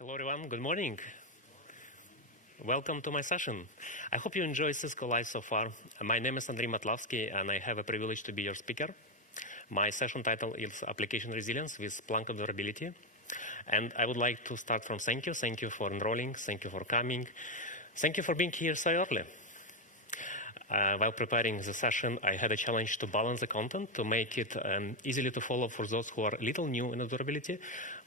Hello everyone, good morning. Welcome to my session. I hope you enjoy Cisco Live so far. My name is Andrei Matlavsky and I have a privilege to be your speaker. My session title is Application Resilience with Splunk Observability. And I would like to start from thank you. Thank you for enrolling. Thank you for coming. Thank you for being here so early. While preparing the session, I had a challenge to balance the content, to make it easily to follow for those who are a little new in observability,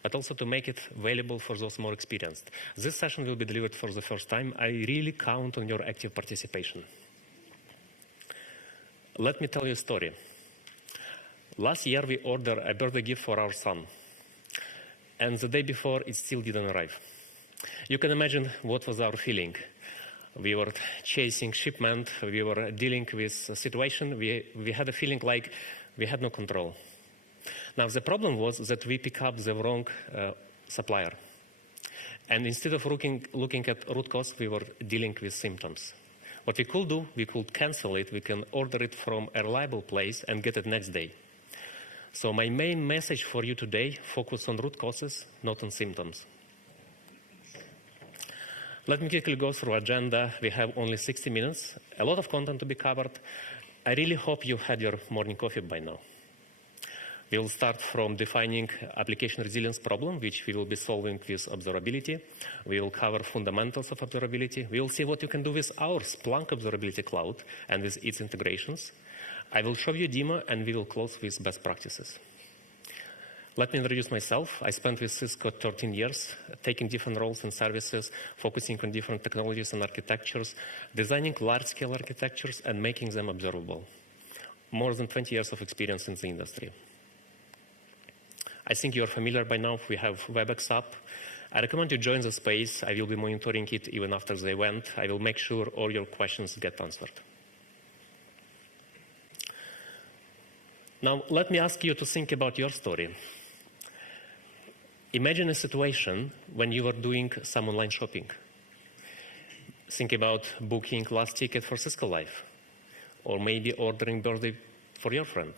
but also to make it valuable for those more experienced. This session will be delivered for the first time. I really count on your active participation. Let me tell you a story. Last year, we ordered a birthday gift for our son. And the day before, it still didn't arrive. You can imagine what was our feeling. We were chasing shipment, we were dealing with a situation, we had a feeling like we had no control. Now the problem was that we picked up the wrong supplier. And instead of looking at root cause, we were dealing with symptoms. What we could do, we could cancel it, we can order it from a reliable place and get it next day. So my main message for you today, focus on root causes, not on symptoms. Let me quickly go through agenda. We have only 60 minutes, a lot of content to be covered. I really hope you had your morning coffee by now. We will start from defining application resilience problem, which we will be solving with observability. We will cover fundamentals of observability. We will see what you can do with our Splunk Observability Cloud and with its integrations. I will show you a demo and we will close with best practices. Let me introduce myself. I spent with Cisco 13 years, taking different roles and services, focusing on different technologies and architectures, designing large-scale architectures and making them observable. More than 20 years of experience in the industry. I think you are familiar by now. We have WebEx up. I recommend you join the space. I will be monitoring it even after the event. I will make sure all your questions get answered. Now, let me ask you to think about your story. Imagine a situation when you are doing some online shopping. Think about booking last ticket for Cisco Live, or maybe ordering birthday for your friend.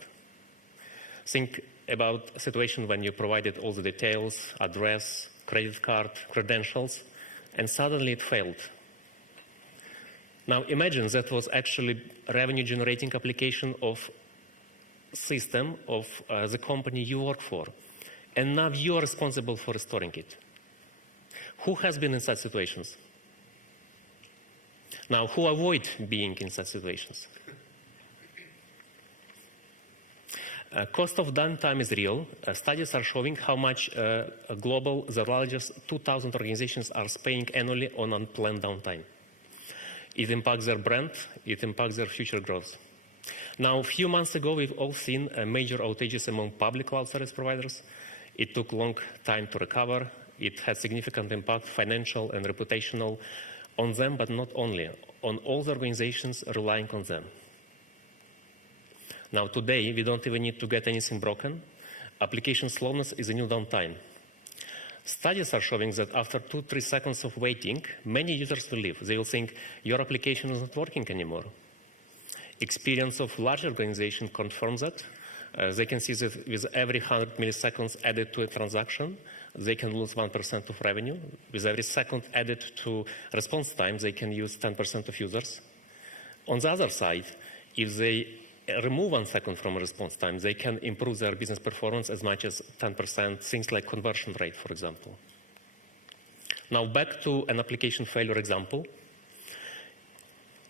Think about a situation when you provided all the details, address, credit card, credentials, and suddenly it failed. Now imagine that was actually a revenue-generating application of system of the company you work for. And now you are responsible for restoring it. Who has been in such situations? Now, who avoid being in such situations? Cost of downtime is real. Studies are showing how much global, the largest 2,000 organizations are paying annually on unplanned downtime. It impacts their brand, it impacts their future growth. Now, a few months ago, we've all seen major outages among public cloud service providers. It took a long time to recover. It had significant impact, financial and reputational, on them, but not only, on all the organizations relying on them. Now, today, we don't even need to get anything broken. Application slowness is a new downtime. Studies are showing that after 2-3 seconds of waiting, many users will leave. They will think, your application is not working anymore. Experience of large organizations confirms that. They can see that with every 100 milliseconds added to a transaction, they can lose 1% of revenue. With every second added to response time, they can use 10% of users. On the other side, if they remove 1 second from response time, they can improve their business performance as much as 10%, things like conversion rate, for example. Now back to an application failure example.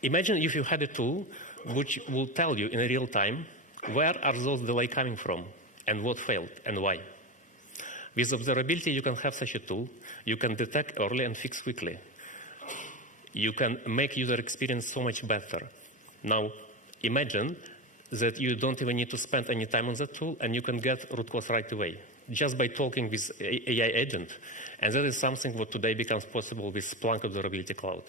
Imagine if you had a tool which will tell you in real time where are those delays coming from and what failed and why. With observability, you can have such a tool. You can detect early and fix quickly. You can make user experience so much better. Now, imagine that you don't even need to spend any time on that tool and you can get root cause right away, just by talking with AI agent. And that is something what today becomes possible with Splunk Observability Cloud.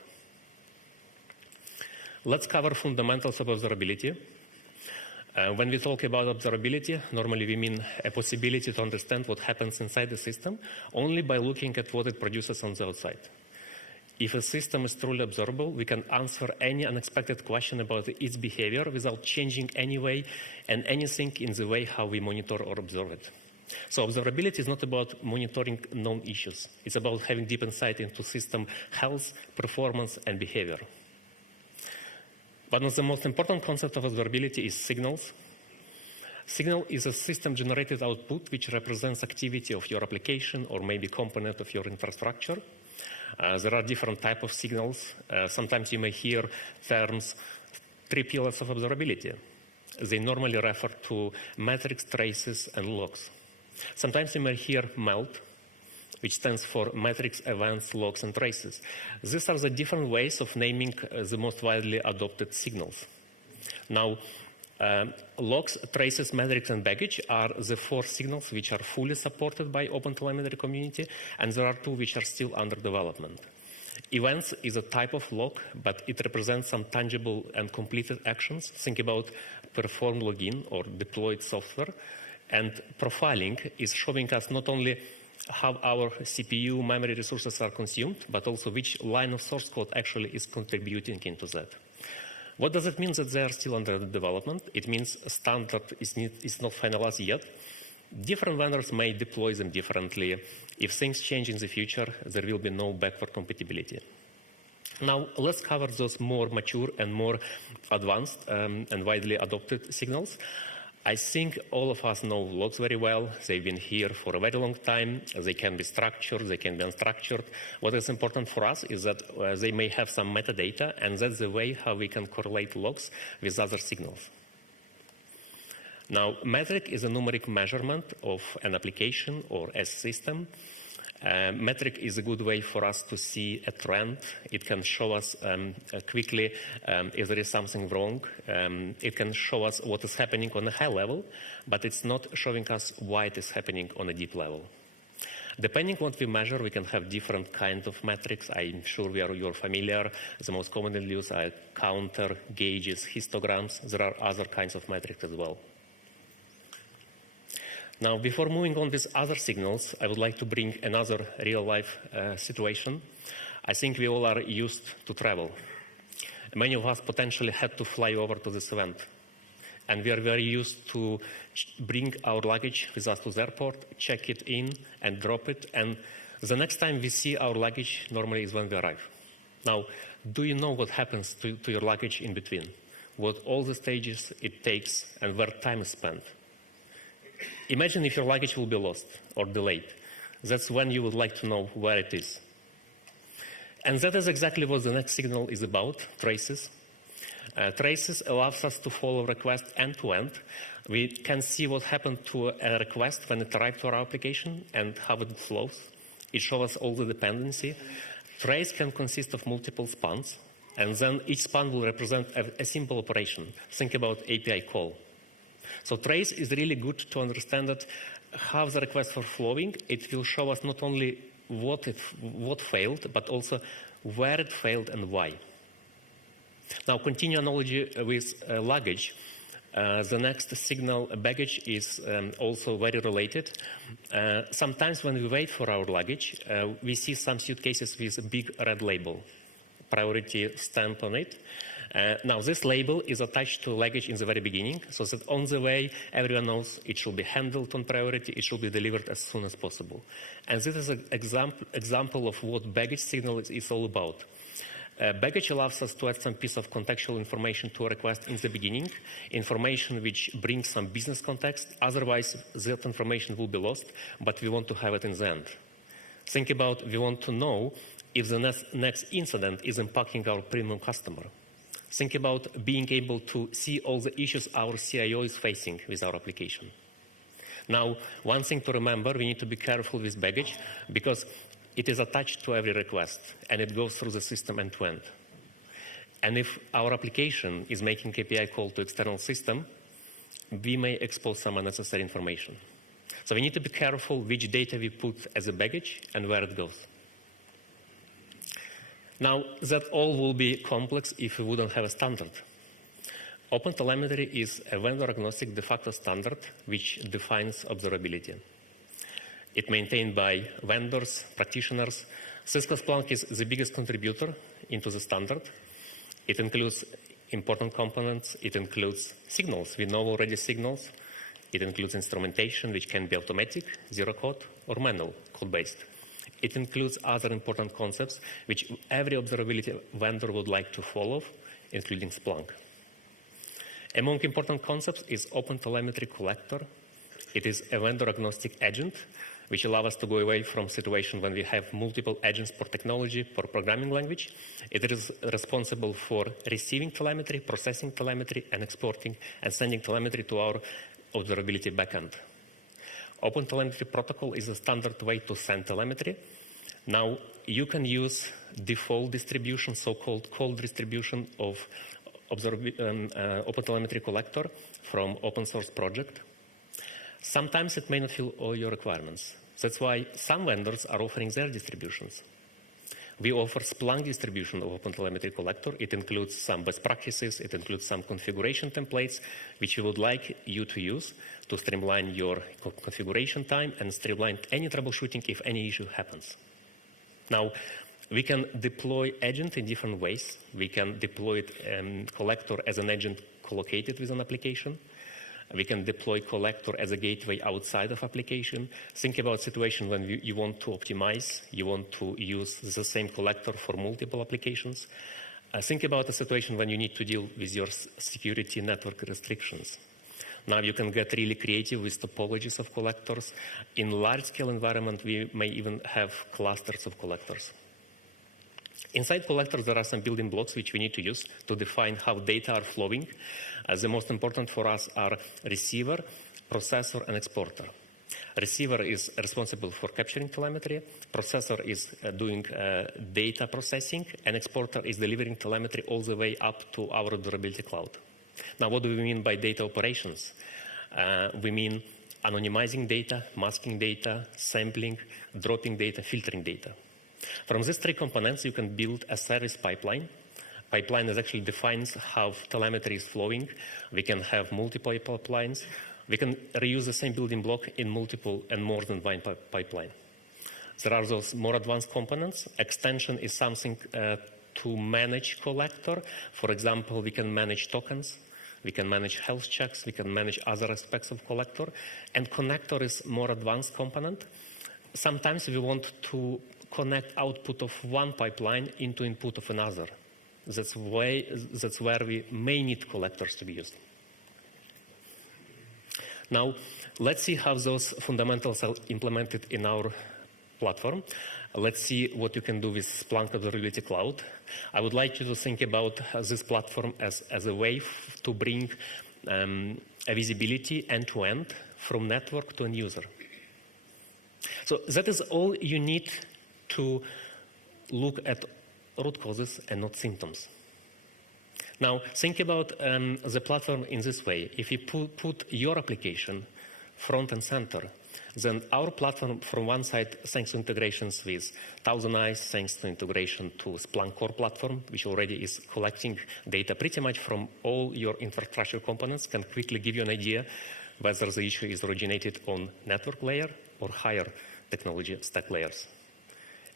Let's cover fundamentals of observability. When we talk about observability, normally we mean a possibility to understand what happens inside the system only by looking at what it produces on the outside. If a system is truly observable, we can answer any unexpected question about its behavior without changing any way and anything in the way how we monitor or observe it. So observability is not about monitoring known issues. It's about having deep insight into system health, performance, and behavior. One of the most important concepts of observability is signals. Signal is a system-generated output which represents activity of your application or maybe component of your infrastructure. There are different types of signals. Sometimes you may hear terms 3 pillars of observability. They normally refer to metrics, traces, and logs. Sometimes you may hear MELT, which stands for metrics, events, logs, and traces. These are the different ways of naming the most widely adopted signals. Now, logs, traces, metrics, and baggage are the 4 signals which are fully supported by OpenTelemetry community, and there are 2 which are still under development. Events is a type of log, but it represents some tangible and completed actions. Think about perform login or deployed software. And profiling is showing us not only how our CPU memory resources are consumed, but also which line of source code actually is contributing into that. What does it mean that they are still under development? It means a standard is not finalized yet. Different vendors may deploy them differently. If things change in the future, there will be no backward compatibility. Now, let's cover those more mature and more advanced and widely adopted signals. I think all of us know logs very well. They've been here for a very long time. They can be structured, they can be unstructured. What is important for us is that they may have some metadata, and that's the way how we can correlate logs with other signals. Now, metric is a numeric measurement of an application or a system. Metric is a good way for us to see a trend. It can show us quickly if there is something wrong. It can show us what is happening on a high level, but it's not showing us why it is happening on a deep level. Depending on what we measure, we can have different kinds of metrics. I'm sure you're familiar. The most commonly used are counter, gauges, histograms. There are other kinds of metrics as well. Now, before moving on with other signals, I would like to bring another real-life situation. I think we all are used to travel. Many of us potentially had to fly over to this event. And we are very used to bring our luggage with us to the airport, check it in, and drop it. And the next time we see our luggage normally is when we arrive. Now, do you know what happens to your luggage in between? What all the stages it takes and where time is spent? Imagine if your luggage will be lost or delayed. That's when you would like to know where it is. And that is exactly what the next signal is about, traces. Traces allows us to follow requests end-to-end. We can see what happened to a request when it arrived to our application and how it flows. It shows us all the dependency. Trace can consist of multiple spans, and then each span will represent a simple operation. Think about API call. So trace is really good to understand that how the requests are flowing. It will show us not only what failed, but also where it failed and why. Now, continue analogy with luggage. The next signal, baggage, is also very related. Sometimes when we wait for our luggage, we see some suit cases with a big red label, priority stamp on it. Now, this label is attached to luggage in the very beginning, so that on the way, everyone knows it should be handled on priority, it should be delivered as soon as possible. And this is an example of what baggage signal is all about. Baggage allows us to add some piece of contextual information to a request in the beginning, information which brings some business context. Otherwise, that information will be lost, but we want to have it in the end. Think about, we want to know if the next incident is impacting our premium customer. Think about being able to see all the issues our CIO is facing with our application. Now, one thing to remember, we need to be careful with baggage because it is attached to every request and it goes through the system end-to-end. And if our application is making API call to external system, we may expose some unnecessary information. So we need to be careful which data we put as a baggage and where it goes. Now, that all will be complex if we wouldn't have a standard. OpenTelemetry is a vendor-agnostic de facto standard which defines observability. It's maintained by vendors, practitioners. Cisco Splunk is the biggest contributor into the standard. It includes important components. It includes signals. We know already signals. It includes instrumentation, which can be automatic, zero code, or manual, code-based. It includes other important concepts which every observability vendor would like to follow, including Splunk. Among important concepts is OpenTelemetry Collector. It is a vendor-agnostic agent, which allows us to go away from situation when we have multiple agents per technology, per programming language. It is responsible for receiving telemetry, processing telemetry, and exporting and sending telemetry to our observability backend. OpenTelemetry protocol is a standard way to send telemetry. Now, you can use default distribution, so-called cold distribution of OpenTelemetry Collector from open source project. Sometimes it may not fill all your requirements. That's why some vendors are offering their distributions. We offer Splunk distribution of OpenTelemetry Collector. It includes some best practices. It includes some configuration templates, which we would like you to use to streamline your configuration time and streamline any troubleshooting if any issue happens. Now, we can deploy agent in different ways. We can deploy Collector as an agent collocated with an application. We can deploy Collector as a gateway outside of application. Think about situation when you want to optimize, you want to use the same Collector for multiple applications. Think about a situation when you need to deal with your security network restrictions. Now you can get really creative with topologies of collectors. In large-scale environment, we may even have clusters of collectors. Inside collectors, there are some building blocks which we need to use to define how data are flowing. The most important for us are receiver, processor, and exporter. Receiver is responsible for capturing telemetry, processor is doing data processing, and exporter is delivering telemetry all the way up to our observability cloud. Now, what do we mean by data operations? We mean anonymizing data, masking data, sampling, dropping data, filtering data. From these three components, you can build a service pipeline. Pipeline is actually defines how telemetry is flowing. We can have multiple pipelines. We can reuse the same building block in multiple and more than one pipeline. There are those more advanced components. Extension is something to manage collector. For example, we can manage tokens. We can manage health checks. We can manage other aspects of collector. And connector is more advanced component. Sometimes we want to connect output of one pipeline into input of another. That's where we may need collectors to be used. Now, let's see how those fundamentals are implemented in our platform. Let's see what you can do with Splunk Observability Cloud. I would like you to think about this platform as a way to bring a visibility end-to-end from network to end user. So that is all you need to look at root causes and not symptoms. Now, think about the platform in this way. If you put your application front and center, then our platform from one side, thanks to integrations with ThousandEyes, thanks to integration to Splunk core platform, which already is collecting data pretty much from all your infrastructure components, can quickly give you an idea whether the issue is originated on network layer or higher technology stack layers.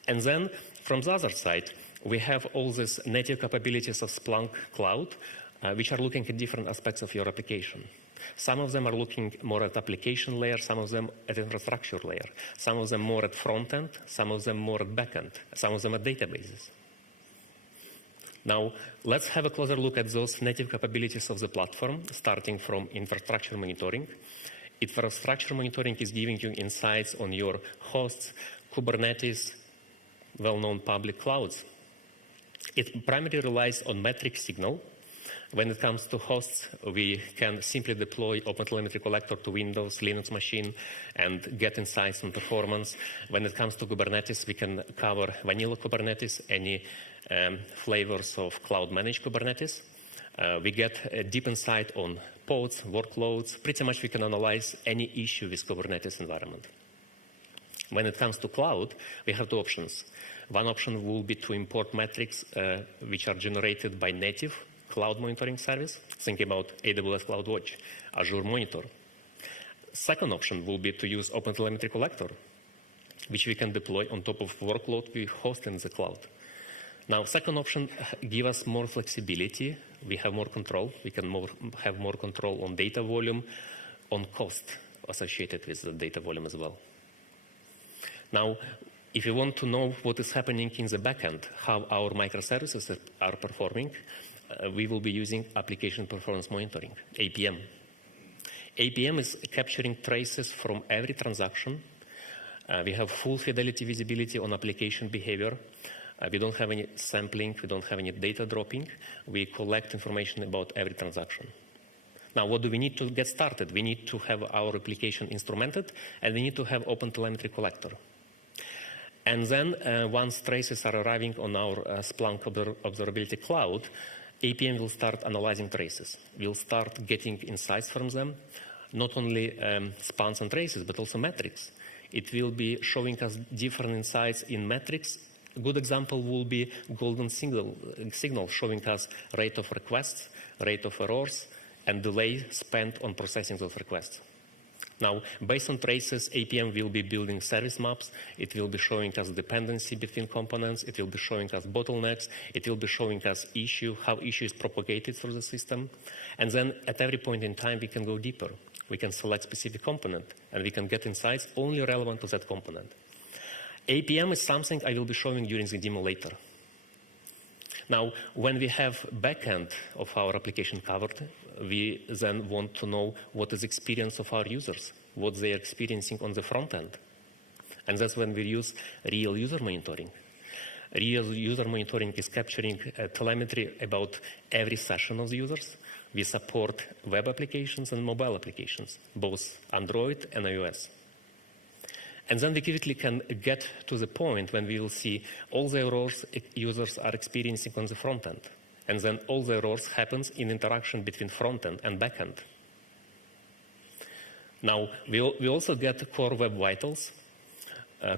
And then from the other side, we have all these native capabilities of Splunk Cloud, which are looking at different aspects of your application. Some of them are looking more at application layer, some of them at infrastructure layer, some of them more at front end, some of them more at back end, some of them at databases. Now, let's have a closer look at those native capabilities of the platform, starting from infrastructure monitoring. Infrastructure monitoring is giving you insights on your hosts, Kubernetes, well-known public clouds. It primarily relies on metric signal. When it comes to hosts, we can simply deploy OpenTelemetry Collector to Windows, Linux machine, and get insights on performance. When it comes to Kubernetes, we can cover vanilla Kubernetes, any flavors of cloud-managed Kubernetes. We get a deep insight on pods, workloads. Pretty much we can analyze any issue with Kubernetes environment. When it comes to cloud, we have two options. One option will be to import metrics which are generated by native cloud monitoring service. Think about AWS CloudWatch, Azure Monitor. Second option will be to use OpenTelemetry Collector, which we can deploy on top of workload we host in the cloud. Now, second option gives us more flexibility. We have more control. We can have more control on data volume, on cost associated with the data volume as well. Now, if you want to know what is happening in the backend, how our microservices are performing, we will be using application performance monitoring, APM. APM is capturing traces from every transaction. We have full fidelity visibility on application behavior. We don't have any sampling. We don't have any data dropping. We collect information about every transaction. Now, what do we need to get started? We need to have our application instrumented, and we need to have OpenTelemetry collector. And then once traces are arriving on our Splunk Observability Cloud, APM will start analyzing traces. We'll start getting insights from them, not only spans and traces, but also metrics. It will be showing us different insights in metrics. A good example will be golden signal showing us rate of requests, rate of errors, and delay spent on processing those requests. Now, based on traces, APM will be building service maps. It will be showing us dependency between components. It will be showing us bottlenecks. It will be showing us how issue is propagated through the system. And then at every point in time, we can go deeper. We can select specific component, and we can get insights only relevant to that component. APM is something I will be showing during the demo later. Now, when we have backend of our application covered, we then want to know what is the experience of our users, what they are experiencing on the front end. And that's when we use real user monitoring. Real user monitoring is capturing telemetry about every session of the users. We support web applications and mobile applications, both Android and iOS. And then we quickly can get to the point when we will see all the errors users are experiencing on the front end. And then all the errors happens in interaction between front end and back end. Now, we also get Core Web Vitals.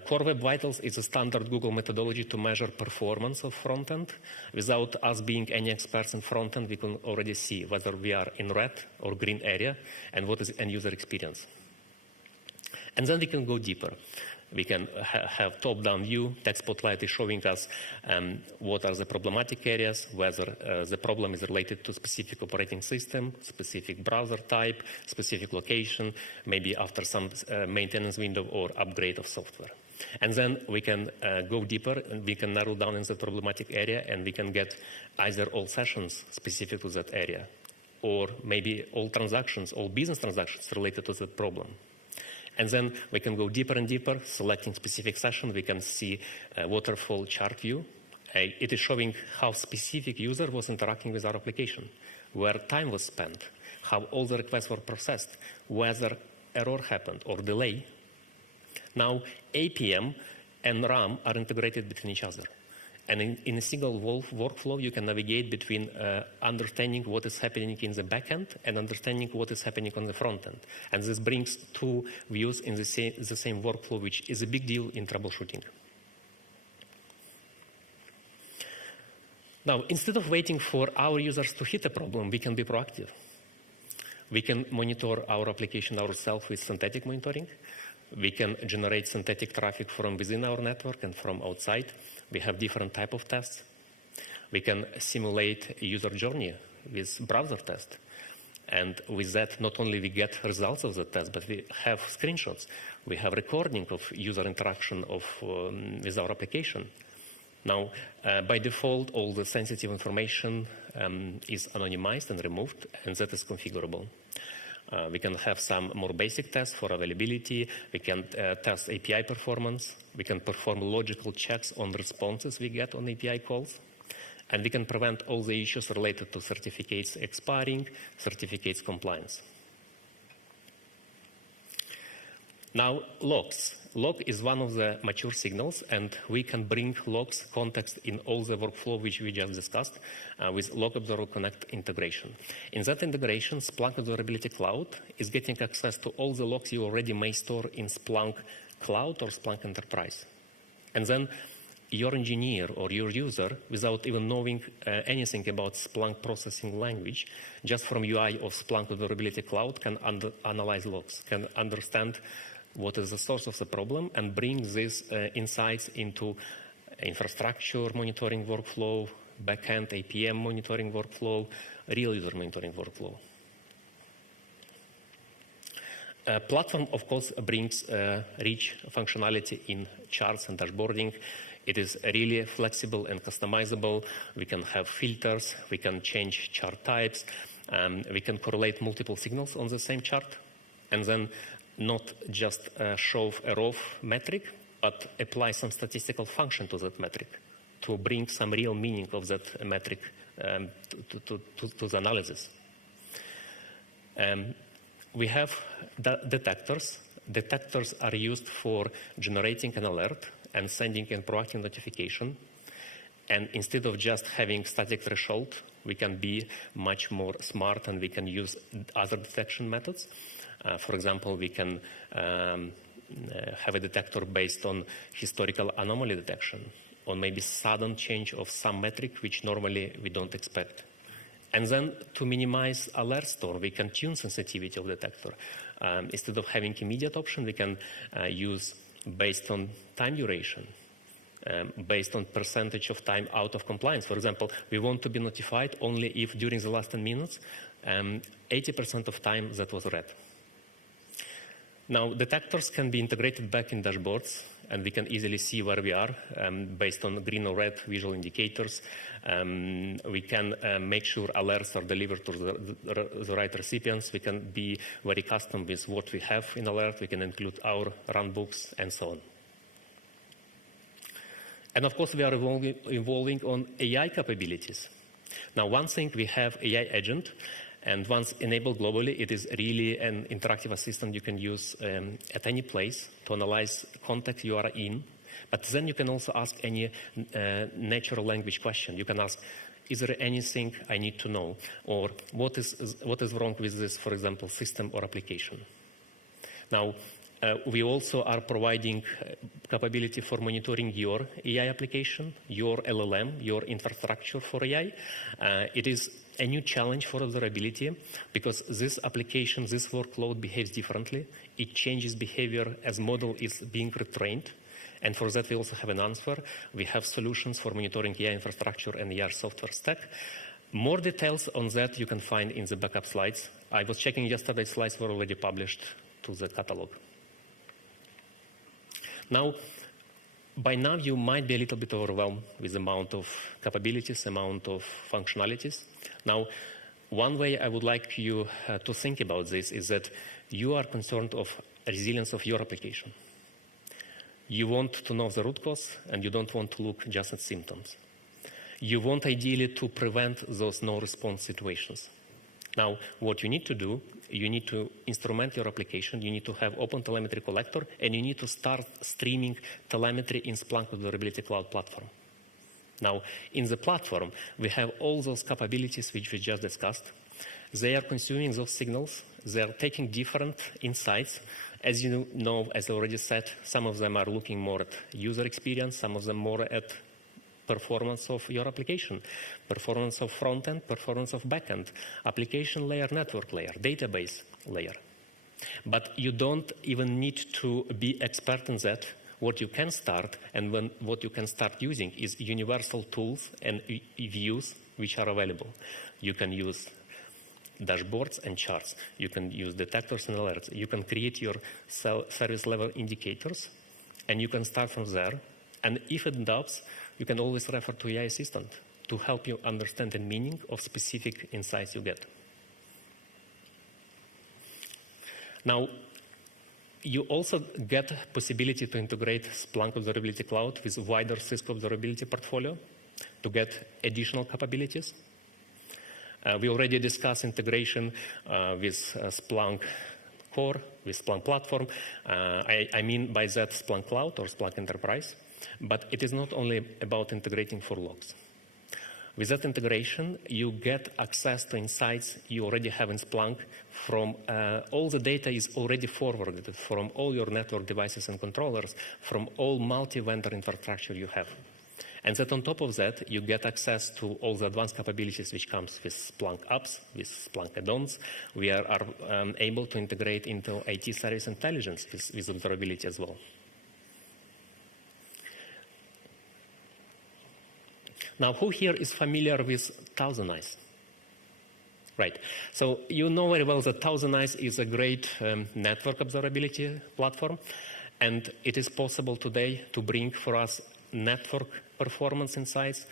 Core Web Vitals is a standard Google methodology to measure performance of front end. Without us being any experts in front end, we can already see whether we are in red or green area and what is end user experience. And then we can go deeper. We can have top-down view. Tech Spotlight is showing us what are the problematic areas, whether the problem is related to specific operating system, specific browser type, specific location, maybe after some maintenance window or upgrade of software. And then we can go deeper, and we can narrow down in the problematic area, and we can get either all sessions specific to that area, or maybe all transactions, all business transactions related to that problem. And then we can go deeper and deeper, selecting specific session. We can see a waterfall chart view. It is showing how specific user was interacting with our application, where time was spent, how all the requests were processed, whether error happened or delay. Now, APM and RAM are integrated between each other. And in a single workflow, you can navigate between understanding what is happening in the backend and understanding what is happening on the front end. And this brings two views in the same workflow, which is a big deal in troubleshooting. Now, instead of waiting for our users to hit a problem, we can be proactive. We can monitor our application ourselves with synthetic monitoring. We can generate synthetic traffic from within our network and from outside. We have different type of tests. We can simulate a user journey with browser test. And with that, not only we get results of the test, but we have screenshots. We have recording of user interaction with our application. Now, by default, all the sensitive information is anonymized and removed, and that is configurable. We can have some more basic tests for availability. We can test API performance. We can perform logical checks on responses we get on API calls. And we can prevent all the issues related to certificates expiring, certificates compliance. Now, logs. Log is one of the mature signals, and we can bring logs context in all the workflow which we just discussed with Log Observer Connect integration. In that integration, Splunk Observability Cloud is getting access to all the logs you already may store in Splunk Cloud or Splunk Enterprise. And then your engineer or your user, without even knowing anything about Splunk processing language, just from UI of Splunk Observability Cloud can analyze logs, can understand what is the source of the problem, and bring these insights into infrastructure monitoring workflow, backend APM monitoring workflow, real user monitoring workflow. Platform, of course, brings rich functionality in charts and dashboarding. It is really flexible and customizable. We can have filters, we can change chart types, we can correlate multiple signals on the same chart, and then not just show a raw metric, but apply some statistical function to that metric to bring some real meaning of that metric to the analysis. We have detectors. Detectors are used for generating an alert and sending a proactive notification. And instead of just having static threshold, we can be much more smart and we can use other detection methods. For example, we can have a detector based on historical anomaly detection, or maybe sudden change of some metric which normally we don't expect. And then to minimize alert storm, we can tune sensitivity of detector. Instead of having immediate option, we can use based on time duration, based on percentage of time out of compliance. For example, we want to be notified only if during the last 10 minutes, 80% of time that was red. Now, detectors can be integrated back in dashboards, and we can easily see where we are based on green or red visual indicators. We can make sure alerts are delivered to the right recipients. We can be very custom with what we have in alert. We can include our runbooks and so on. And of course, we are evolving on AI capabilities. Now, one thing, we have AI agent, and once enabled globally, it is really an interactive assistant you can use at any place to analyze context you are in. But then you can also ask any natural language question. You can ask, is there anything I need to know? Or what is wrong with this, for example, system or application? Now, we also are providing capability for monitoring your AI application, your LLM, your infrastructure for AI. It is a new challenge for observability because this application, this workload behaves differently. It changes behavior as model is being retrained. And for that, we also have an answer. We have solutions for monitoring AI infrastructure and AI software stack. More details on that you can find in the backup slides. I was checking yesterday, slides were already published to the catalog. Now, by now you might be a little bit overwhelmed with the amount of capabilities, amount of functionalities. Now, one way I would like you to think about this is that you are concerned of resilience of your application. You want to know the root cause, and you don't want to look just at symptoms. You want ideally to prevent those no-response situations. Now, what you need to do, you need to instrument your application, you need to have open telemetry collector, and you need to start streaming telemetry in Splunk Observability Cloud Platform. Now, in the platform, we have all those capabilities which we just discussed. They are consuming those signals. They are taking different insights. As you know, as I already said, some of them are looking more at user experience, some of them more at performance of your application, performance of front-end, performance of back-end, application layer, network layer, database layer. But you don't even need to be expert in that. What you can start and what you can start using is universal tools and views which are available. You can use dashboards and charts. You can use detectors and alerts. You can create your service level indicators, and you can start from there. And if in doubts, you can always refer to AI Assistant to help you understand the meaning of specific insights you get. Now, you also get possibility to integrate Splunk Observability Cloud with wider Cisco Observability portfolio to get additional capabilities. We already discussed integration with Splunk Core, with Splunk Platform. I mean by that Splunk Cloud or Splunk Enterprise. But it is not only about integrating for logs. With that integration, you get access to insights you already have in Splunk from all the data is already forwarded from all your network devices and controllers, from all multi-vendor infrastructure you have. And that on top of that, you get access to all the advanced capabilities which comes with Splunk apps, with Splunk add-ons. We are able to integrate into IT service intelligence with observability as well. Now, who here is familiar with Thousand Eyes? Right. So you know very well that Thousand Eyes is a great network observability platform, and it is possible today to bring for us network performance insights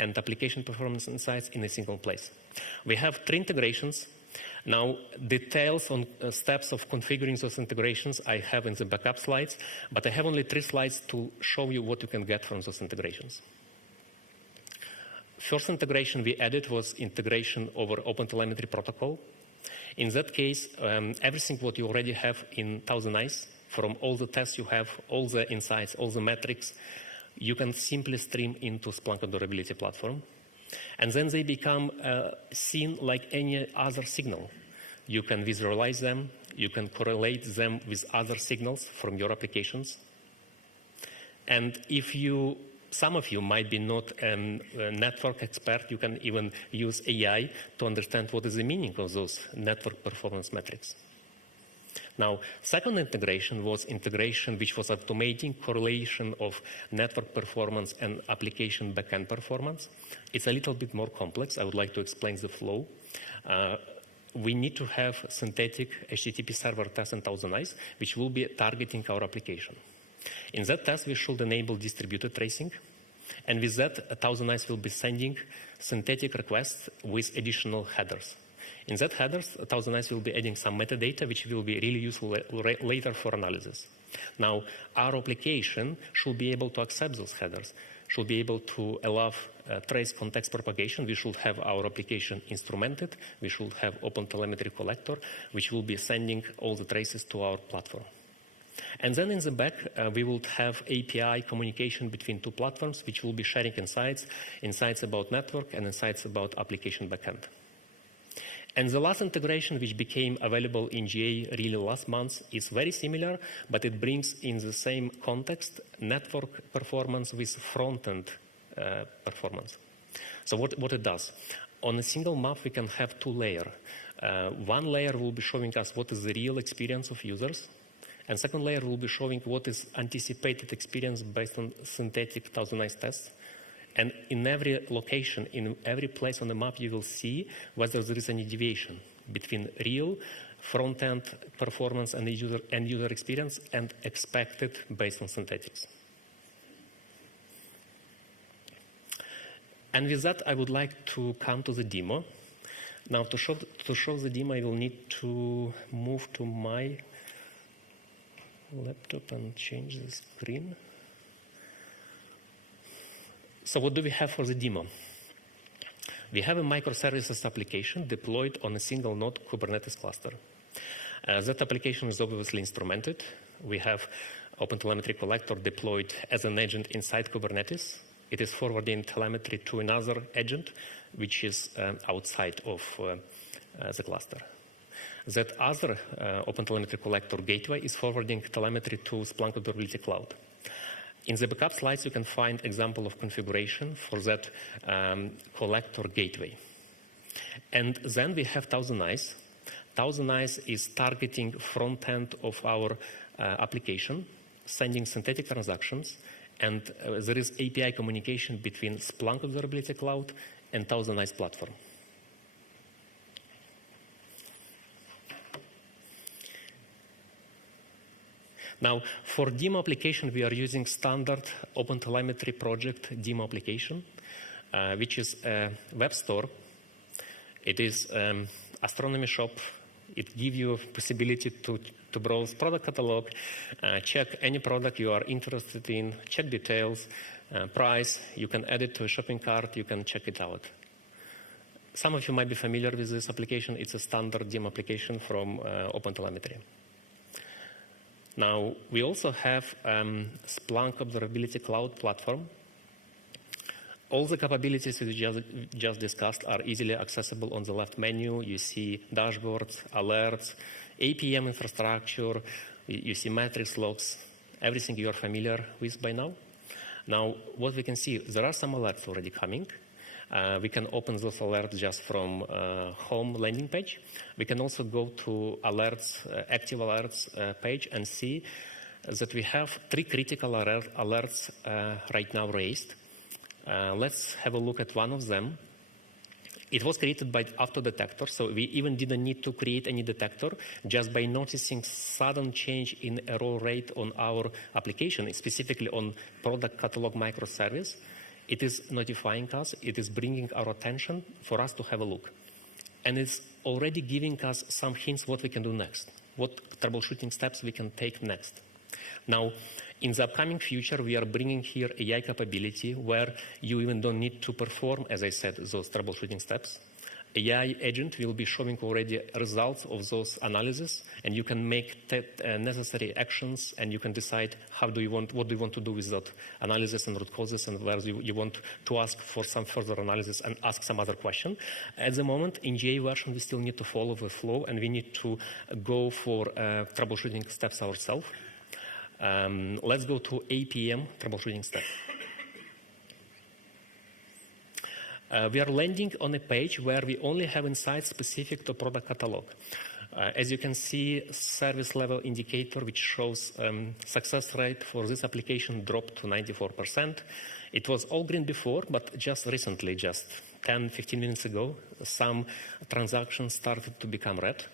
and application performance insights in a single place. We have 3 integrations. Now, details on steps of configuring those integrations I have in the backup slides, but I have only 3 slides to show you what you can get from those integrations. First integration we added was integration over OpenTelemetry protocol. In that case, everything what you already have in Thousand Eyes, from all the tests you have, all the insights, all the metrics, you can simply stream into Splunk Observability platform. And then they become seen like any other signal. You can visualize them, you can correlate them with other signals from your applications. And if some of you might be not a network expert, you can even use AI to understand what is the meaning of those network performance metrics. Now, second integration was integration which was automating correlation of network performance and application backend performance. It's a little bit more complex. I would like to explain the flow. We need to have synthetic HTTP server test in Thousand Eyes, which will be targeting our application. In that test, we should enable distributed tracing. And with that, Thousand Eyes will be sending synthetic requests with additional headers. In that headers, Thousand Eyes will be adding some metadata, which will be really useful later for analysis. Now, our application should be able to accept those headers, should be able to allow trace context propagation. We should have our application instrumented. We should have OpenTelemetry collector, which will be sending all the traces to our platform. And then in the back, we will have API communication between 2 platforms, which will be sharing insights about network and insights about application backend. And the last integration, which became available in GA really last month, is very similar, but it brings in the same context network performance with front-end performance. So what it does, on a single map, we can have 2 layers. One layer will be showing us what is the real experience of users, and second layer will be showing what is anticipated experience based on synthetic Thousand Eyes tests. And in every location, in every place on the map, you will see whether there is any deviation between real front-end performance and user experience and expected based on synthetics. And with that, I would like to come to the demo. Now, to show the demo, I will need to move to my laptop and change the screen. So what do we have for the demo? We have a microservices application deployed on a single node Kubernetes cluster. That application is obviously instrumented. We have OpenTelemetry collector deployed as an agent inside Kubernetes. It is forwarding telemetry to another agent, which is outside of the cluster. That other OpenTelemetry collector gateway is forwarding telemetry to Splunk Observability Cloud. In the backup slides, you can find example of configuration for that collector gateway. And then we have Thousand Eyes. Thousand Eyes is targeting front end of our application, sending synthetic transactions, and there is API communication between Splunk Observability Cloud and Thousand Eyes platform. Now, for demo application, we are using standard OpenTelemetry project demo application, which is a web store. It is astronomy shop. It gives you a possibility to browse product catalog, check any product you are interested in, check details, price. You can add it to a shopping cart. You can check it out. Some of you might be familiar with this application. It's a standard demo application from OpenTelemetry. Now, we also have Splunk Observability Cloud platform. All the capabilities we just discussed are easily accessible on the left menu. You see dashboards, alerts, APM infrastructure, you see metrics, logs, everything you are familiar with by now. Now, what we can see, there are some alerts already coming. We can open those alerts just from home landing page. We can also go to alerts, active alerts page and see that we have 3 critical alerts right now raised. Let's have a look at one of them. It was created by auto detector, so we even didn't need to create any detector. Just by noticing sudden change in error rate on our application, specifically on product catalog microservice, it is notifying us, it is bringing our attention for us to have a look. And it's already giving us some hints what we can do next, what troubleshooting steps we can take next. Now, in the upcoming future, we are bringing here AI capability where you even don't need to perform, as I said, those troubleshooting steps. AI agent will be showing already results of those analyses, and you can make necessary actions, and you can decide what do you want to do with that analysis and root causes, and where you want to ask for some further analysis and ask some other question. At the moment, in GA version, we still need to follow the flow, and we need to go for troubleshooting steps ourselves. Let's go to APM troubleshooting step. We are landing on a page where we only have insights specific to product catalog. As you can see, service level indicator, which shows success rate for this application dropped to 94%. It was all green before, but just recently, just 10, 15 minutes ago, some transactions started to become red.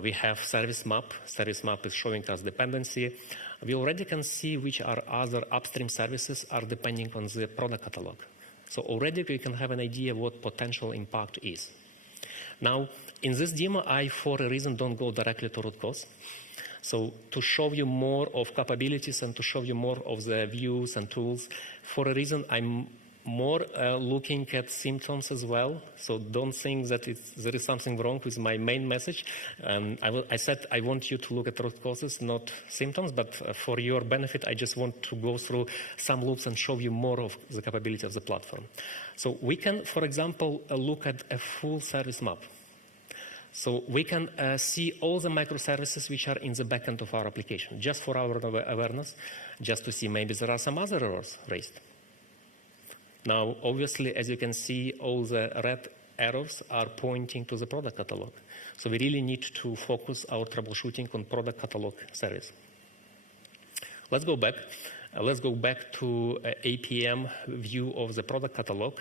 We have service map. Service map is showing us dependency. We already can see which are other upstream services are depending on the product catalog. So already we can have an idea what potential impact is. Now, in this demo, I, for a reason, don't go directly to root cause. So to show you more of capabilities and to show you more of the views and tools, for a reason, I'm more looking at symptoms as well. So don't think that there is something wrong with my main message. I said I want you to look at root causes, not symptoms, but for your benefit, I just want to go through some loops and show you more of the capability of the platform. So we can, for example, look at a full service map. So we can see all the microservices which are in the backend of our application, just for our awareness, just to see maybe there are some other errors raised. Now, obviously, as you can see, all the red arrows are pointing to the product catalog. So we really need to focus our troubleshooting on product catalog service. Let's go back. Let's go back to APM view of the product catalog.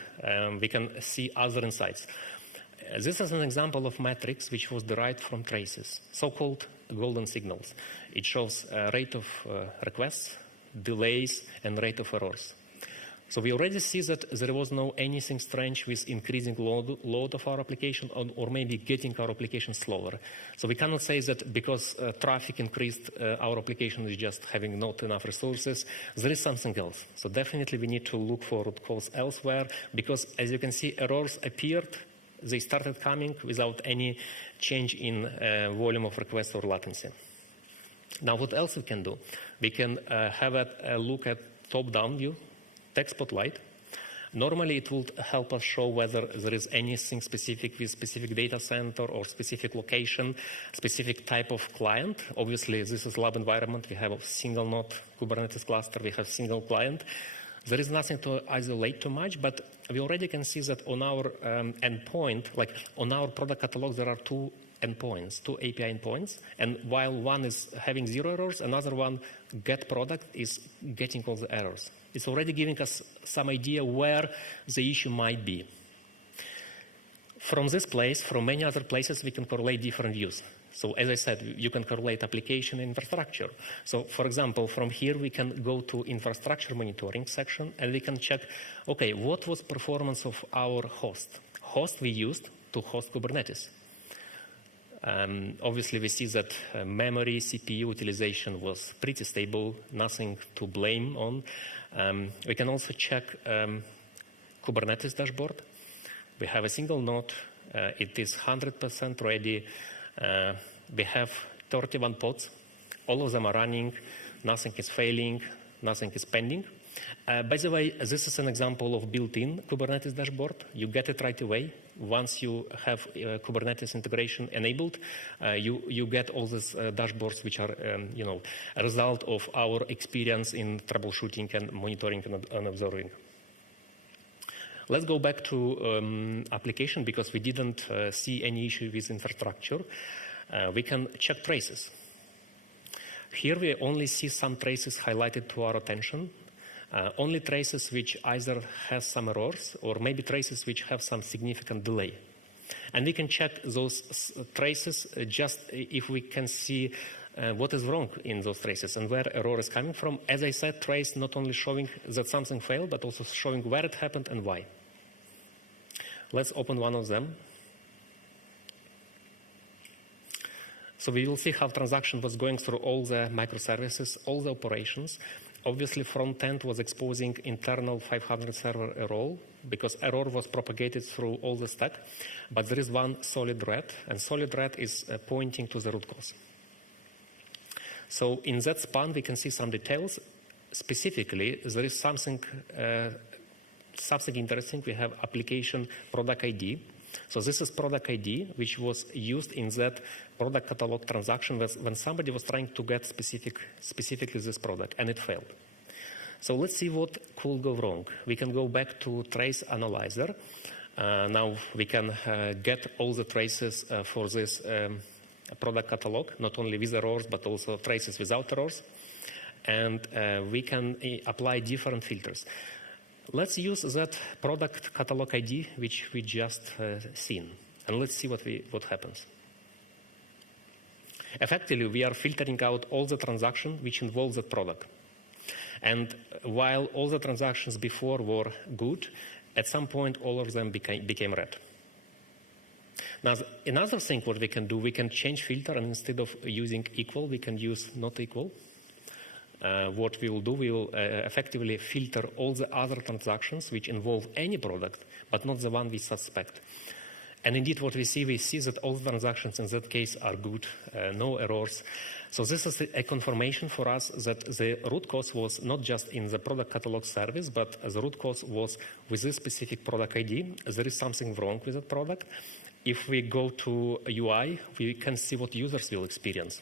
We can see other insights. This is an example of metrics which was derived from traces, so-called golden signals. It shows rate of requests, delays, and rate of errors. So we already see that there was no anything strange with increasing load of our application or maybe getting our application slower. So we cannot say that because traffic increased, our application is just having not enough resources. There is something else. So definitely we need to look for root cause elsewhere because as you can see, errors appeared. They started coming without any change in volume of requests or latency. Now what else we can do? We can have a look at top-down view. Tech Spotlight. Normally, it will help us show whether there is anything specific with specific data center or specific location, specific type of client. Obviously, this is lab environment. We have a single node Kubernetes cluster. We have single client. There is nothing to isolate too much, but we already can see that on our endpoint, like on our product catalog, there are two endpoints, two API endpoints. And while one is having 0 errors, another one, get product, is getting all the errors. It's already giving us some idea where the issue might be. From this place, from many other places, we can correlate different views. So as I said, you can correlate application and infrastructure. So for example, from here, we can go to infrastructure monitoring section and we can check, okay, what was performance of our host? Host we used to host Kubernetes. Obviously, we see that memory, CPU utilization was pretty stable, nothing to blame on. We can also check Kubernetes dashboard. We have a single node. It is 100% ready. We have 31 pods. All of them are running. Nothing is failing. Nothing is pending. By the way, this is an example of built-in Kubernetes dashboard. You get it right away. Once you have Kubernetes integration enabled, you get all these dashboards, which are, a result of our experience in troubleshooting and monitoring and observing. Let's go back to application because we didn't see any issue with infrastructure. We can check traces. Here we only see some traces highlighted to our attention. only traces which either have some errors or maybe traces which have some significant delay. And we can check those traces just if we can see what is wrong in those traces and where error is coming from. As I said, trace not only showing that something failed, but also showing where it happened and why. Let's open one of them. So we will see how transaction was going through all the microservices, all the operations. Obviously, front end was exposing internal 500 server error because error was propagated through all the stack. But there is one solid thread, and solid thread is pointing to the root cause. So in that span, we can see some details. Specifically, there is something interesting. We have application product ID. So this is product ID, which was used in that product catalog transaction when somebody was trying to get specifically this product, and it failed. So let's see what could go wrong. We can go back to trace analyzer. Now we can get all the traces for this product catalog, not only with errors, but also traces without errors. And we can apply different filters. Let's use that product catalog ID, which we just seen, and let's see what happens. Effectively, we are filtering out all the transactions which involve that product. And while all the transactions before were good, at some point all of them became red. Now, another thing what we can do, we can change filter, and instead of using equal, we can use not equal. What we will do, we will effectively filter all the other transactions which involve any product, but not the one we suspect. And indeed, what we see that all the transactions in that case are good, no errors. So this is a confirmation for us that the root cause was not just in the product catalog service, but the root cause was with this specific product ID. There is something wrong with that product. If we go to UI, we can see what users will experience.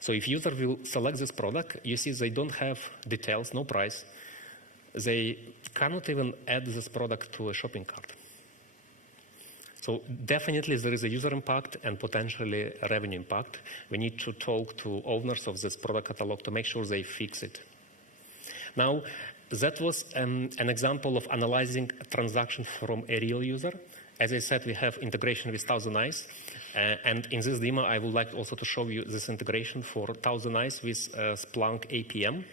So if user will select this product, you see they don't have details, no price. They cannot even add this product to a shopping cart. So definitely there is a user impact and potentially a revenue impact. We need to talk to owners of this product catalog to make sure they fix it. Now, that was an example of analyzing a transaction from a real user. As I said, we have integration with ThousandEyes. And in this demo, I would like also to show you this integration for ThousandEyes with Splunk APM.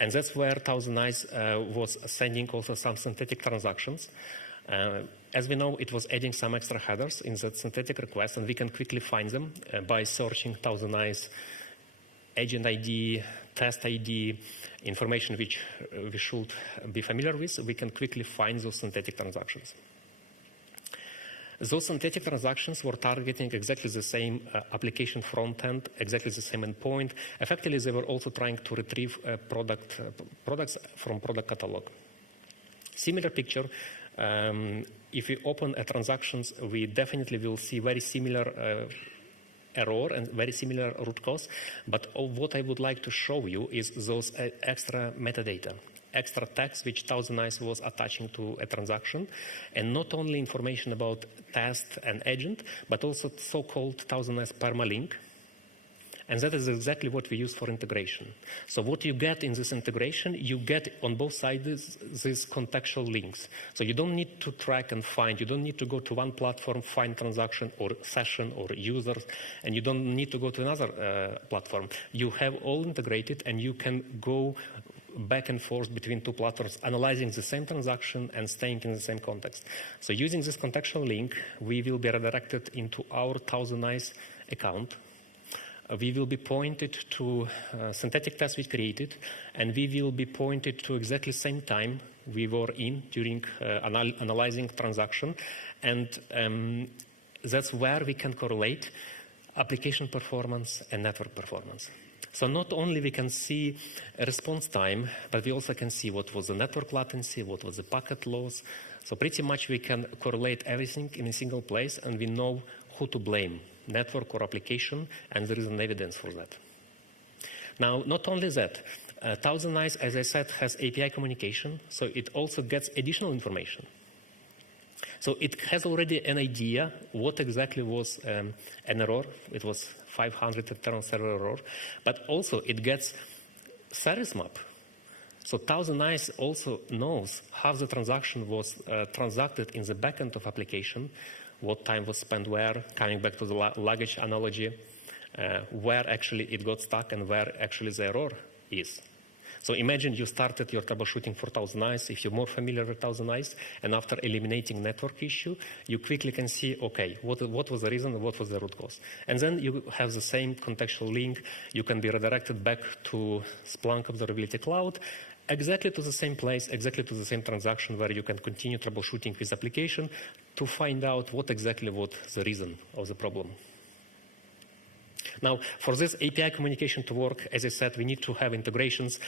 And that's where ThousandEyes was sending also some synthetic transactions. As we know, it was adding some extra headers in that synthetic request, and we can quickly find them by searching ThousandEyes agent ID, test ID, information which we should be familiar with. We can quickly find those synthetic transactions. Those synthetic transactions were targeting exactly the same application front end, exactly the same endpoint. Effectively, they were also trying to retrieve products from product catalog. Similar picture. If we open transactions, we definitely will see very similar error and very similar root cause. But what I would like to show you is those extra metadata. Extra text which ThousandEyes was attaching to a transaction, and not only information about test and agent, but also so-called ThousandEyes permalink. And that is exactly what we use for integration. So what you get in this integration, you get on both sides these contextual links. So you don't need to track and find. You don't need to go to one platform, find transaction or session or users, and you don't need to go to another platform. You have all integrated, and you can go back and forth between two platforms, analyzing the same transaction and staying in the same context. So using this contextual link, we will be redirected into our ThousandEyes account. We will be pointed to synthetic tests we created, and we will be pointed to exactly the same time we were in during analyzing transaction. And that's where we can correlate application performance and network performance. So not only we can see a response time, but we also can see what was the network latency, what was the packet loss. So pretty much we can correlate everything in a single place, and we know who to blame, network or application, and there is an evidence for that. Now, not only that, ThousandEyes, as I said, has API communication, so it also gets additional information. So it has already an idea what exactly was an error. It was 500 internal server error, but also it gets service map. So Thousand Eyes also knows how the transaction was transacted in the backend of application, what time was spent where, coming back to the luggage analogy, where actually it got stuck and where actually the error is. So imagine you started your troubleshooting for Thousand Eyes, if you're more familiar with Thousand Eyes, and after eliminating network issue, you quickly can see, okay, what was the reason, what was the root cause? And then you have the same contextual link. You can be redirected back to Splunk Observability Cloud, exactly to the same place, exactly to the same transaction where you can continue troubleshooting with application to find out what exactly was the reason of the problem. Now, for this API communication to work, as I said, we need to have integrations.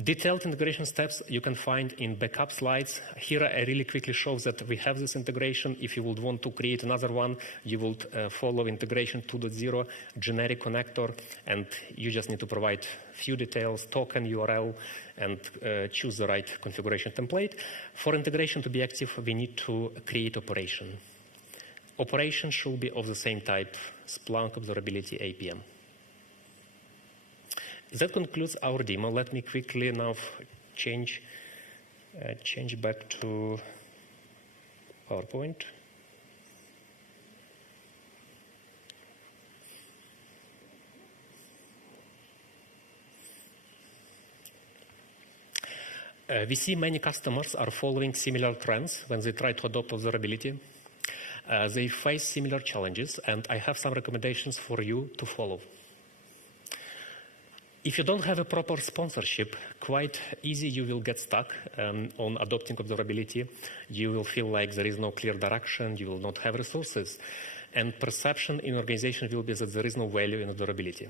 Detailed integration steps you can find in backup slides. Here I really quickly show that we have this integration. If you would want to create another one, you would follow integration 2.0 generic connector, and you just need to provide few details, token, URL, and choose the right configuration template. For integration to be active, we need to create operation. Operation should be of the same type, Splunk Observability APM. That concludes our demo. Let me quickly now change back to PowerPoint. We see many customers are following similar trends when they try to adopt observability. They face similar challenges, and I have some recommendations for you to follow. If you don't have a proper sponsorship, quite easy you will get stuck on adopting observability. You will feel like there is no clear direction, you will not have resources, and perception in organization will be that there is no value in observability.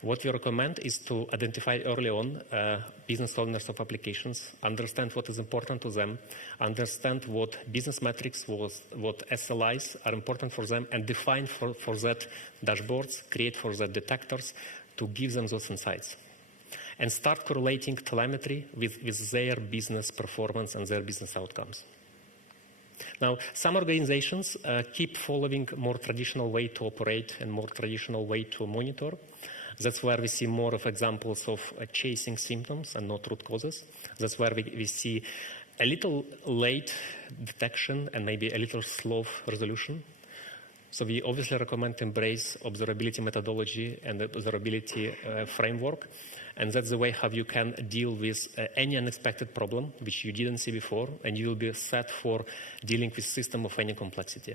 What we recommend is to identify early on business owners of applications, understand what is important to them, understand what business metrics, what SLIs are important for them, and define for that dashboards, create for that detectors to give them those insights. And start correlating telemetry with their business performance and their business outcomes. Now, some organizations keep following more traditional way to operate and more traditional way to monitor. That's where we see more of examples of chasing symptoms and not root causes. That's where we see a little late detection and maybe a little slow resolution. So we obviously recommend to embrace observability methodology and the observability framework. And that's the way how you can deal with any unexpected problem which you didn't see before, and you will be set for dealing with system of any complexity.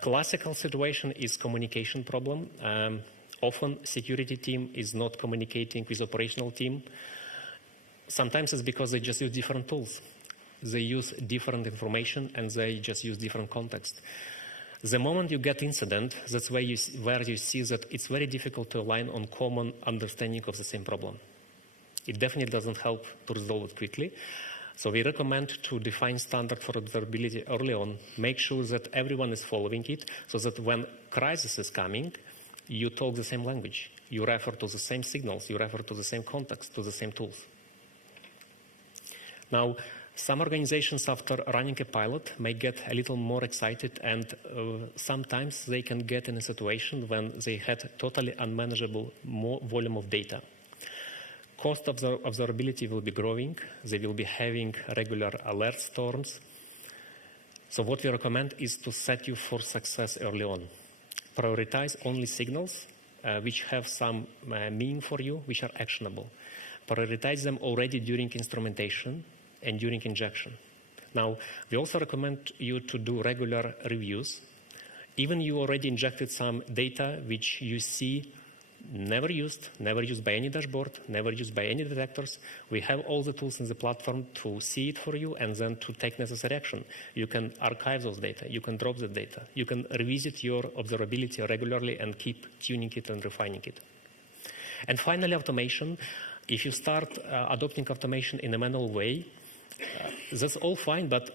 Classical situation is communication problem. Often security team is not communicating with operational team. Sometimes it's because they just use different tools. They use different information and they just use different context. The moment you get incident, that's where you see that it's very difficult to align on common understanding of the same problem. It definitely doesn't help to resolve it quickly. So we recommend to define standard for observability early on, make sure that everyone is following it, so that when crisis is coming, you talk the same language. You refer to the same signals, you refer to the same context, to the same tools. Now, some organizations, after running a pilot, may get a little more excited, and sometimes they can get in a situation when they had totally unmanageable volume of data. Cost of the observability will be growing. They will be having regular alert storms. So what we recommend is to set you for success early on. Prioritize only signals which have some meaning for you, which are actionable. Prioritize them already during instrumentation and during injection. Now, we also recommend you to do regular reviews. Even you already injected some data which you see never used by any dashboard, never used by any detectors. We have all the tools in the platform to see it for you and then to take necessary action. You can archive those data, you can drop the data, you can revisit your observability regularly and keep tuning it and refining it. And finally, automation. If you start adopting automation in a manual way, that's all fine, but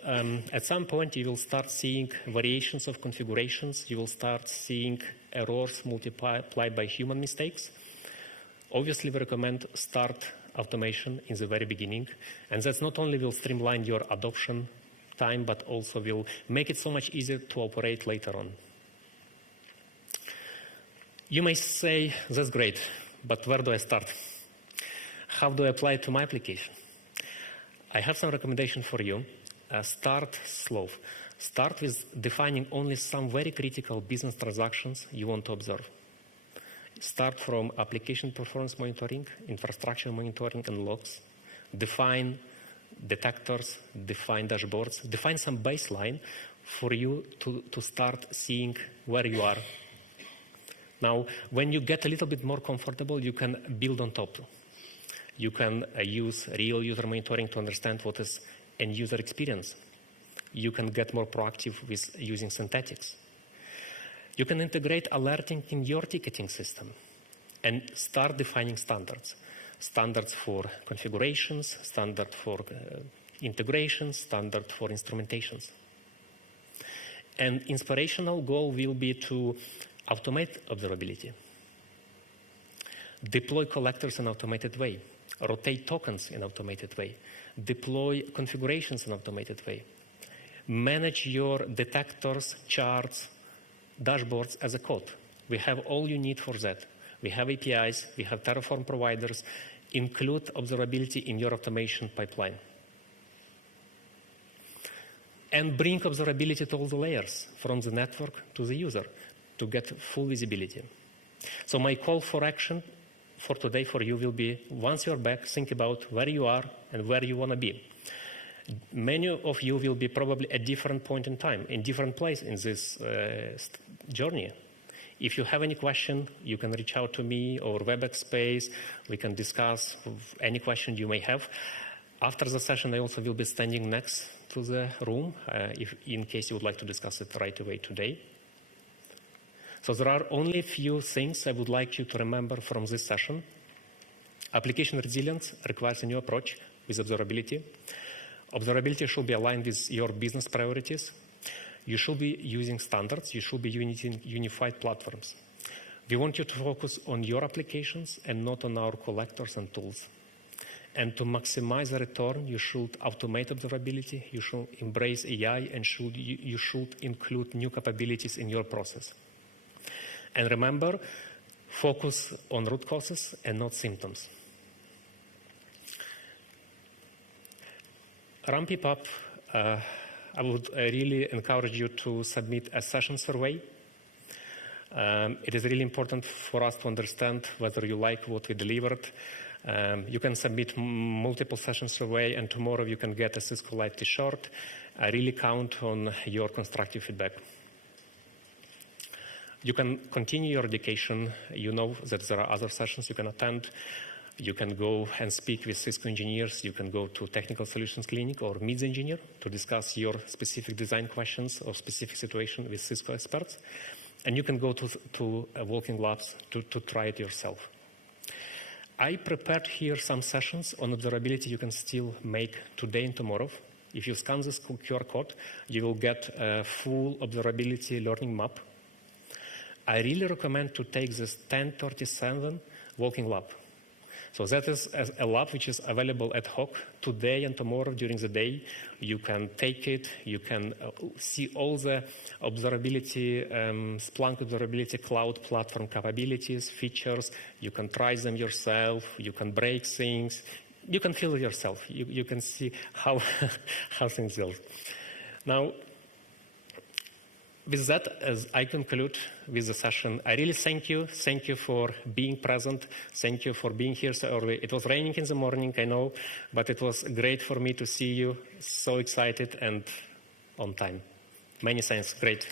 at some point you will start seeing variations of configurations. You will start seeing errors multiplied by human mistakes. Obviously, we recommend start automation in the very beginning, and that's not only will streamline your adoption time, but also will make it so much easier to operate later on. You may say, that's great, but where do I start? How do I apply it to my application? I have some recommendation for you. Start slow. Start with defining only some very critical business transactions you want to observe. Start from application performance monitoring, infrastructure monitoring, and logs. Define detectors, define dashboards, define some baseline for you to start seeing where you are. Now, when you get a little bit more comfortable, you can build on top. You can use real user monitoring to understand what is end user experience. You can get more proactive with using synthetics. You can integrate alerting in your ticketing system and start defining standards. Standards for configurations, standard for integrations, standard for instrumentations. And inspirational goal will be to automate observability. Deploy collectors in an automated way. Rotate tokens in an automated way. Deploy configurations in an automated way. Manage your detectors, charts, dashboards as a code. We have all you need for that. We have APIs, we have Terraform providers. Include observability in your automation pipeline. And bring observability to all the layers, from the network to the user, to get full visibility. So my call for action for today for you will be, once you're back, think about where you are and where you want to be. Many of you will be probably at different point in time, in different place in this journey. If you have any question, you can reach out to me or WebEx space. We can discuss any question you may have. After the session, I also will be standing next to the room, in case you would like to discuss it right away today. So there are only a few things I would like you to remember from this session. Application resilience requires a new approach with observability. Observability should be aligned with your business priorities. You should be using standards. You should be using unified platforms. We want you to focus on your applications and not on our collectors and tools. And to maximize the return, you should automate observability. You should embrace AI, and you should include new capabilities in your process. And remember, focus on root causes and not symptoms. Ramp it up. I would really encourage you to submit a session survey. It is really important for us to understand whether you like what we delivered. You can submit multiple session survey, and tomorrow you can get a Cisco Live t-shirt. I really count on your constructive feedback. You can continue your education. You know that there are other sessions you can attend. You can go and speak with Cisco engineers. You can go to Technical Solutions Clinic or meet the engineer to discuss your specific design questions or specific situation with Cisco experts. And you can go to Walking Labs to try it yourself. I prepared here some sessions on observability you can still make today and tomorrow. If you scan this QR code, you will get a full observability learning map. I really recommend to take this 1037 Walking Lab. So that is a lab which is available ad hoc today and tomorrow during the day. You can take it. You can see all the observability, Splunk observability cloud platform capabilities, features. You can try them yourself. You can break things. You can feel it yourself. You can see how things build. Now, with that, as I conclude with the session, I really thank you. Thank you for being present. Thank you for being here so early. It was raining in the morning, I know, but it was great for me to see you so excited and on time. Many thanks. Great.